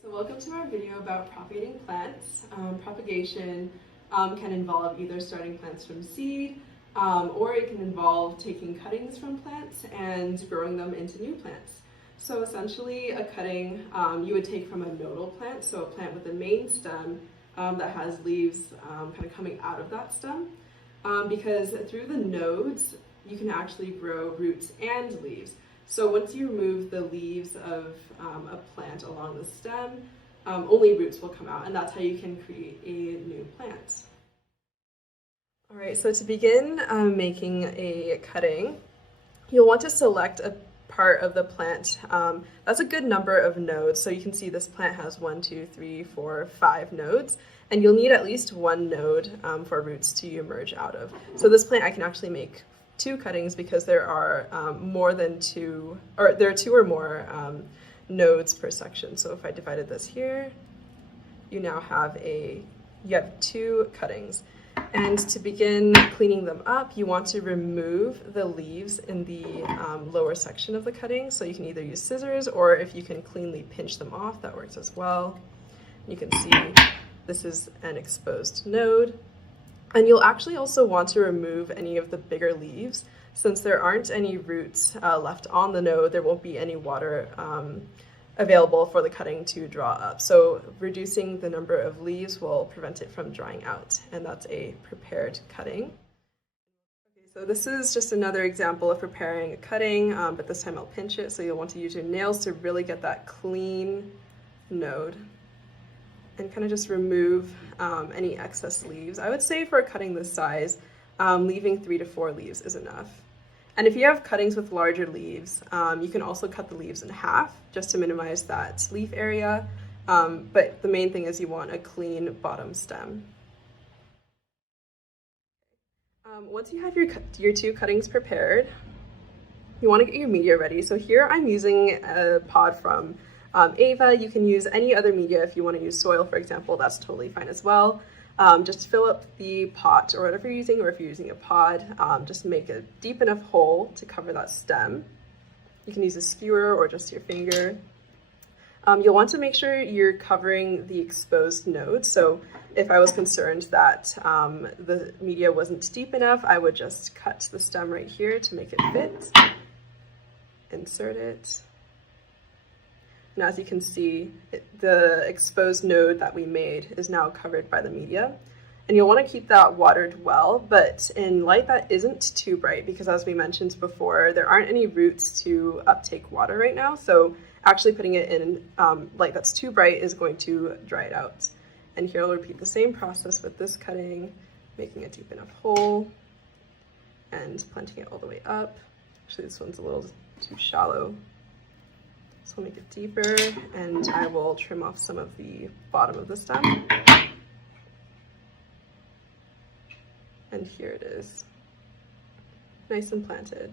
So welcome to our video about propagating plants. Propagation can involve either starting plants from seed, or it can involve taking cuttings from plants and growing them into new plants. So essentially a cutting you would take from a nodal plant, so a plant with a main stem that has leaves kind of coming out of that stem, because through the nodes you can actually grow roots and leaves. So once you remove the leaves of a plant along the stem, only roots will come out, and that's how you can create a new plant. All right, so to begin making a cutting, you'll want to select a part of the plant. That's a good number of nodes. So you can see this plant has 1, 2, 3, 4, 5 nodes, and you'll need at least one node for roots to emerge out of. So this plant I can actually make 2 cuttings because there are there are 2 or more nodes per section. So if I divided this here, you have 2 cuttings. And to begin cleaning them up, you want to remove the leaves in the lower section of the cutting. So you can either use scissors, or if you can cleanly pinch them off, that works as well. You can see this is an exposed node. And you'll actually also want to remove any of the bigger leaves. Since there aren't any roots left on the node, there won't be any water available for the cutting to draw up. So reducing the number of leaves will prevent it from drying out, and that's a prepared cutting. Okay, so this is just another example of preparing a cutting, but this time I'll pinch it, so you'll want to use your nails to really get that clean node and kind of just remove any excess leaves. I would say for a cutting this size, leaving 3 to 4 leaves is enough. And if you have cuttings with larger leaves, you can also cut the leaves in half just to minimize that leaf area. But the main thing is you want a clean bottom stem. Once you have your 2 cuttings prepared, you want to get your media ready. So here I'm using a pod from AVA. You can use any other media. If you want to use soil, for example, that's totally fine as well. Just fill up the pot or whatever you're using, or if you're using a pod, just make a deep enough hole to cover that stem. You can use a skewer or just your finger. You'll want to make sure you're covering the exposed nodes. So if I was concerned that the media wasn't deep enough, I would just cut the stem right here to make it fit. Insert it. And as you can see, the exposed node that we made is now covered by the media. And you'll want to keep that watered well, but in light that isn't too bright, because as we mentioned before, there aren't any roots to uptake water right now. So actually putting it in light that's too bright is going to dry it out. And here I'll repeat the same process with this cutting, making a deep enough hole and planting it all the way up. Actually, this one's a little too shallow. So I'll make it deeper, and I will trim off some of the bottom of the stem. And here it is, nice and planted.